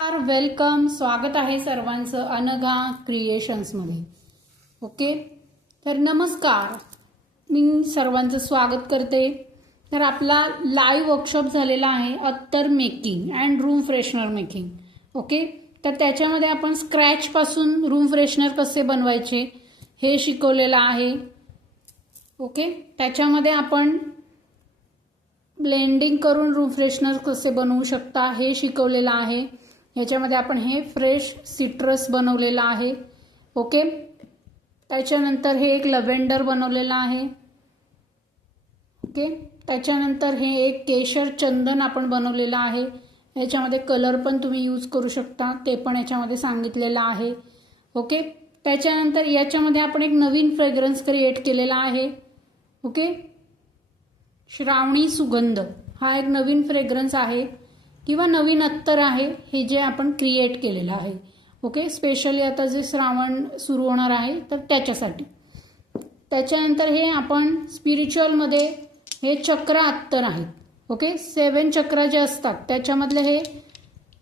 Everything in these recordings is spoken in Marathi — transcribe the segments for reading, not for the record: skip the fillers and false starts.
वेलकम, स्वागत आहे सर्वांचं अनघा क्रिएशन्समध्ये. ओके, तर नमस्कार, मी सर्वांचं स्वागत करते. तर आपला लाईव्ह वर्कशॉप झालेला आहे अत्तर making and room freshener making. Okay, तर त्याच्यामध्ये आपण स्क्रॅचपासून रूम फ्रेशनर कसे बनवायचे हे शिकवलेलं आहे. ओके, त्याच्यामध्ये आपण ब्लेंडिंग करून रूम फ्रेशनर कसे बनवू शकता हे शिकवलेलं आहे. ह्याच्यामध्ये आपण हे फ्रेश सिट्रस बनवलेलं आहे. ओके, त्याच्यानंतर हे एक लव्हेंडर बनवलेलं आहे. ओके, त्याच्यानंतर हे एक केशर चंदन आपण बनवलेलं आहे. ह्याच्यामध्ये कलर पण तुम्ही यूज करू शकता, ते पण याच्यामध्ये सांगितलेलं आहे. ओके, त्याच्यानंतर याच्यामध्ये आपण एक नवीन फ्रेग्रन्स क्रिएट केलेला आहे. ओके, श्रावणी सुगंध हा एक नवीन फ्रेग्रन्स आहे किंवा नवीन अत्तर आहे, हे जे आपण क्रिएट केलेलं आहे. ओके, स्पेशली आता जे श्रावण सुरू होणार आहे तर त्याच्यासाठी. त्याच्यानंतर हे आपण स्पिरिच्युअलमध्ये हे चक्र अत्तर आहेत. ओके, 7 चक्र जे असतात त्याच्यामधले हे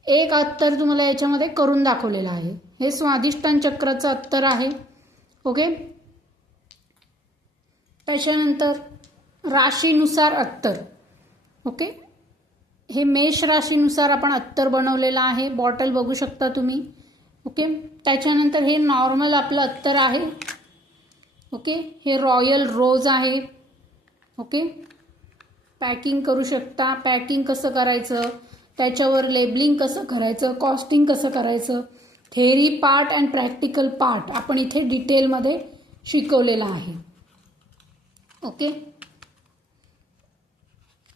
एक अत्तर तुम्हाला याच्यामध्ये करून दाखवलेलं आहे. हे स्वादिष्टान चक्राचं अत्तर आहे. ओके, त्याच्यानंतर राशीनुसार अत्तर. ओके, हे मेष राशीनुसार आपण अत्तर बनवलेलं आहे. बॉटल बघू शकता तुम्ही. ओके, त्याच्यानंतर हे नॉर्मल आपलं अत्तर आहे. ओके, हे रॉयल रोज आहे. ओके, पॅकिंग करू शकता. पॅकिंग कसं करायचं, त्याच्यावर लेबलिंग कसं करायचं, कॉस्टिंग कसं करायचं, theory part and practical part आपण इथे डिटेलमध्ये शिकवलेलं आहे. ओके,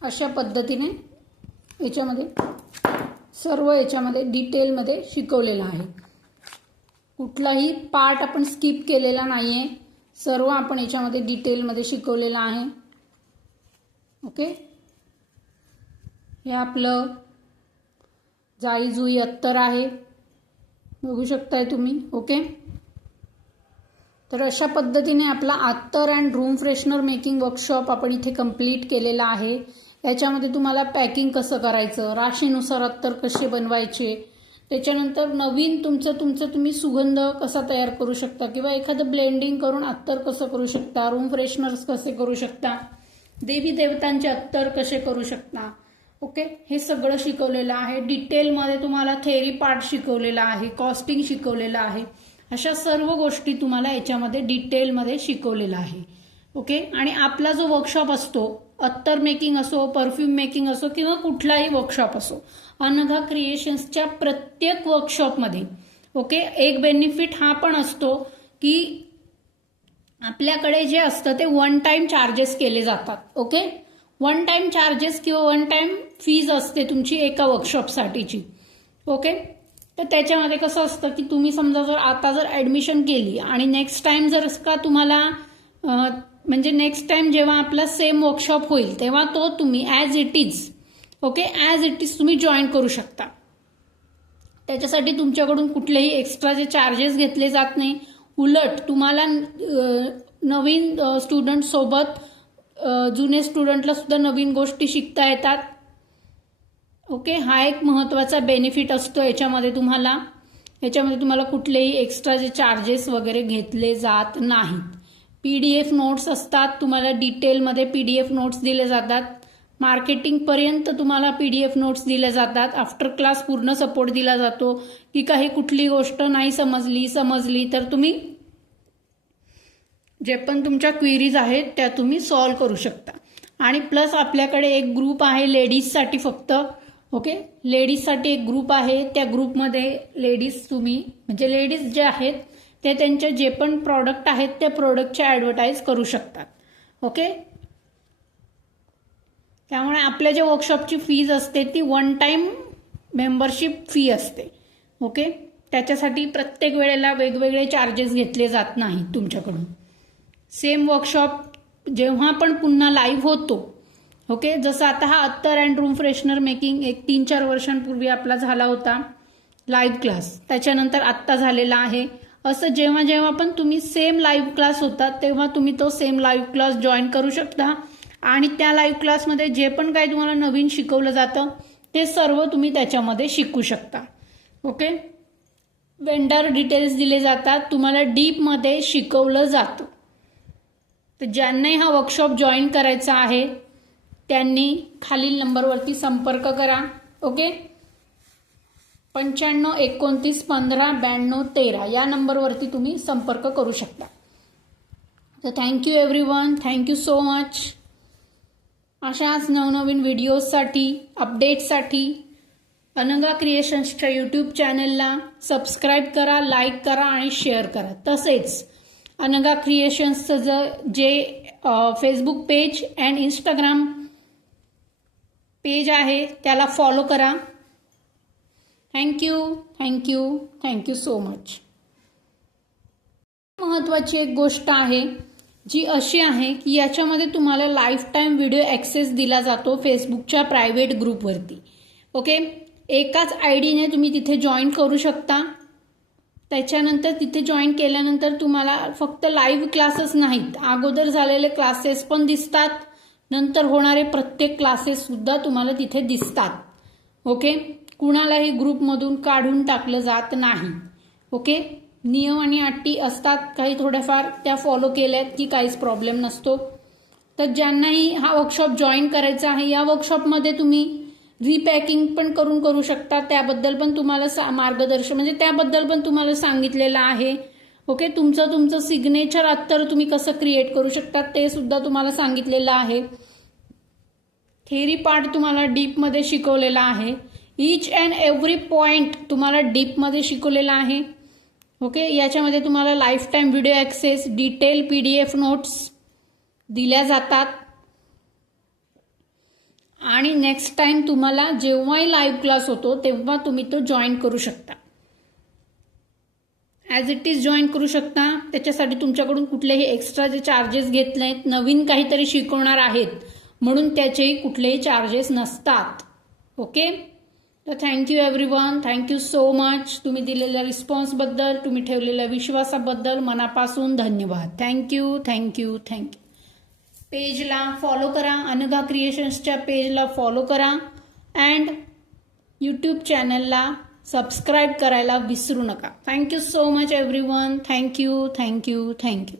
अशा पद्धतीने याच्यामध्ये सर्व याच्यामध्ये डिटेलमध्ये शिकवलेलं आहे. कुठलाही पार्ट आपण स्किप केलेला नाही आहे. सर्व आपण याच्यामध्ये डिटेलमध्ये शिकवलेलं आहे. ओके, हे आपलं जाई जुई अत्तर आहे, बघू शकताय तुम्ही. ओके, तर अशा पद्धतीने आपला अत्तर and room freshener making workshop आपण इथे कंप्लीट केलेला आहे. याच्यामध्ये तुम्हाला पॅकिंग कसं करायचं, राशीनुसार अत्तर कसे बनवायचे, त्याच्यानंतर नवीन तुमचं तुम्ही सुगंध कसा तयार करू शकता किंवा एखादं ब्लेंडिंग करून अत्तर कसं करू शकता, रूम फ्रेशनर्स कसे करू शकता, देवी देवतांचे अत्तर कसे करू शकता. ओके, हे सगळं शिकवलेलं आहे. डिटेलमध्ये तुम्हाला थेअरी पार्ट शिकवलेला आहे, कॉस्टिंग शिकवलेलं आहे. अशा सर्व गोष्टी तुम्हाला याच्यामध्ये डिटेलमध्ये शिकवलेलं आहे. ओके, आणि आपला जो वर्कशॉप असतो, अत्तर मेकिंग असो, परफ्यूम मेकिंग असो किंवा कुठलाही वर्कशॉप असो, अनघा क्रिएशन्सच्या प्रत्येक वर्कशॉपमध्ये ओके एक बेनिफिट हा पण असतो की आपल्याकडे जे असतं ते वन टाइम चार्जेस केले जातात. ओके, वन टाइम चार्जेस किंवा वन टाइम फीज असते तुमची एका वर्कशॉपसाठीची. ओके, तर त्याच्यामध्ये कसं असतं की तुम्ही समजा जर आता जर ऍडमिशन केली आणि नेक्स्ट टाइम जर का तुम्हाला म्हणजे नेक्स्ट टाइम जेव्हा आपला सेम वर्कशॉप होईल तेव्हा तो तुम्ही ॲज इट इज तुम्ही जॉईन करू शकता. त्याच्यासाठी तुमच्याकडून कुठलेही एक्स्ट्रा जे चार्जेस घेतले जात नाही. उलट तुम्हाला नवीन स्टुडंट सोबत जुने स्टुडंटला सुद्धा नवीन गोष्टी शिकता येतात. ओके, हा एक महत्त्वाचा बेनिफिट असतो याच्यामध्ये तुम्हाला कुठलेही एक्स्ट्रा जे चार्जेस वगैरे घेतले जात नाहीत. PDF नोट्स असतात, तुम्हाला डिटेलमध्ये PDF नोट्स दिले जातात. मार्केटिंगपर्यंत तुम्हाला PDF नोट्स दिले जातात. आफ्टर क्लास पूर्ण सपोर्ट दिला जातो की काही कुठली गोष्ट नाही समजली तर तुम्ही जे पण तुमच्या क्वेरीज आहेत त्या तुम्ही सॉल्व्ह करू शकता. आणि प्लस आपल्याकडे एक ग्रुप आहे लेडीजसाठी फक्त. ओके, लेडीजसाठी एक ग्रुप आहे. त्या ग्रुपमध्ये लेडीज जे आहेत ते त्यांचे जे पण प्रॉडक्ट आहेत त्या प्रॉडक्टचे ॲडव्हर्टाईज करू शकतात. ओके, त्यामुळे आपल्या ज्या वर्कशॉपची फीज असते ती वन टाइम मेंबरशिप फी असते. ओके, त्याच्यासाठी प्रत्येक वेळेला वेगवेगळे चार्जेस घेतले जात नाहीत तुमच्याकडून. सेम वर्कशॉप जेव्हा पण पुन्हा लाईव्ह होतो, ओके, जसं आता हा अत्तर अँड रूम फ्रेशनर मेकिंग एक 3-4 वर्षांपूर्वी आपला झाला होता लाईव्ह क्लास, त्याच्यानंतर आत्ता झालेला आहे. असं जेव्हा जेव्हा पण तुम्ही सेम लाईव्ह क्लास होता तेव्हा तुम्ही तो सेम लाईव्ह क्लास जॉईन करू शकता आणि त्या लाईव्ह क्लासमध्ये जे पण काही तुम्हाला नवीन शिकवलं जातं ते सर्व तुम्ही त्याच्यामध्ये शिकू शकता. ओके, वेंडर डिटेल्स दिले जातात, तुम्हाला डीपमध्ये शिकवलं जातं. तर ज्यांनाही हा वर्कशॉप जॉईन करायचा आहे त्यांनी खालील नंबरवरती संपर्क करा. ओके, 95 29 15 92 13 या नंबरवरती तुम्ही संपर्क करू शकता. तर thank you everyone, thank you so much. अशाच नवनवीन व्हिडिओजसाठी, अपडेट्ससाठी अनंगा क्रिएशन्सच्या यूट्यूब चॅनलला सबस्क्राईब करा, लाईक करा आणि शेअर करा. तसेच अनंगा क्रिएशन्सचं जे Facebook page and Instagram page आहे त्याला फॉलो करा. Thank you, thank you, thank you so much. महत्त्वाची एक गोष्ट आहे जी अशी आहे की याच्यामध्ये तुम्हाला लाईफ टाईम व्हिडिओ ॲक्सेस दिला जातो फेसबुकच्या प्रायव्हेट ग्रुपवरती. ओके, एकाच आय डीने तुम्ही तिथे जॉईन करू शकता. त्याच्यानंतर तिथे जॉईन केल्यानंतर तुम्हाला फक्त लाईव्ह क्लासेस नाहीत, अगोदर झालेले क्लासेस पण दिसतात, नंतर होणारे प्रत्येक क्लासेससुद्धा तुम्हाला तिथे दिसतात. ओके, कुणालाही ग्रुपमधून काढून टाकलं जात नाही. ओके, नियम आणि अटी असतात काही थोड्याफार, त्या फॉलो केल्यात की काहीच प्रॉब्लेम नसतो. तर ज्यांनाही हा वर्कशॉप जॉईन करायचा आहे, या वर्कशॉपमध्ये तुम्ही रिपॅकिंग पण करू शकता. त्याबद्दल पण तुम्हाला मार्गदर्शन म्हणजे त्याबद्दल पण तुम्हाला सांगितलेलं आहे. ओके, तुमचं सिग्नेचर अत्तर तुम्ही कसं क्रिएट करू शकता ते सुद्धा तुम्हाला सांगितलेलं आहे. थेअरी पार्ट तुम्हाला डीपमध्ये शिकवलेला आहे. ईच अँड एव्हरी पॉइंट तुम्हाला डीपमध्ये शिकवलेला आहे. ओके, याच्यामध्ये तुम्हाला life time video access, detail PDF notes दिल्या जातात. आणि नेक्स्ट टाइम तुम्हाला जेव्हाही लाईव्ह क्लास होतो तेव्हा तुम्ही तो जॉईन करू शकता. ॲज इट इज जॉईन करू शकता. त्याच्यासाठी तुमच्याकडून कुठलेही एक्स्ट्रा जे चार्जेस घेत नाहीत. नवीन काहीतरी शिकवणार आहेत म्हणून त्याचेही कुठलेही चार्जेस नसतात. ओके, तर thank you everyone, thank you so much. तुम्ही दिलेल्या रिस्पॉन्सबद्दल, तुम्ही ठेवलेल्या विश्वासाबद्दल मनापासून धन्यवाद. Thank you, thank you, thank you. पेजला फॉलो करा, अनघा क्रिएशन्सच्या पेजला फॉलो करा अँड यूट्यूब चॅनलला सबस्क्राईब करायला विसरू नका. Thank you so much everyone. Thank you, thank you, thank you.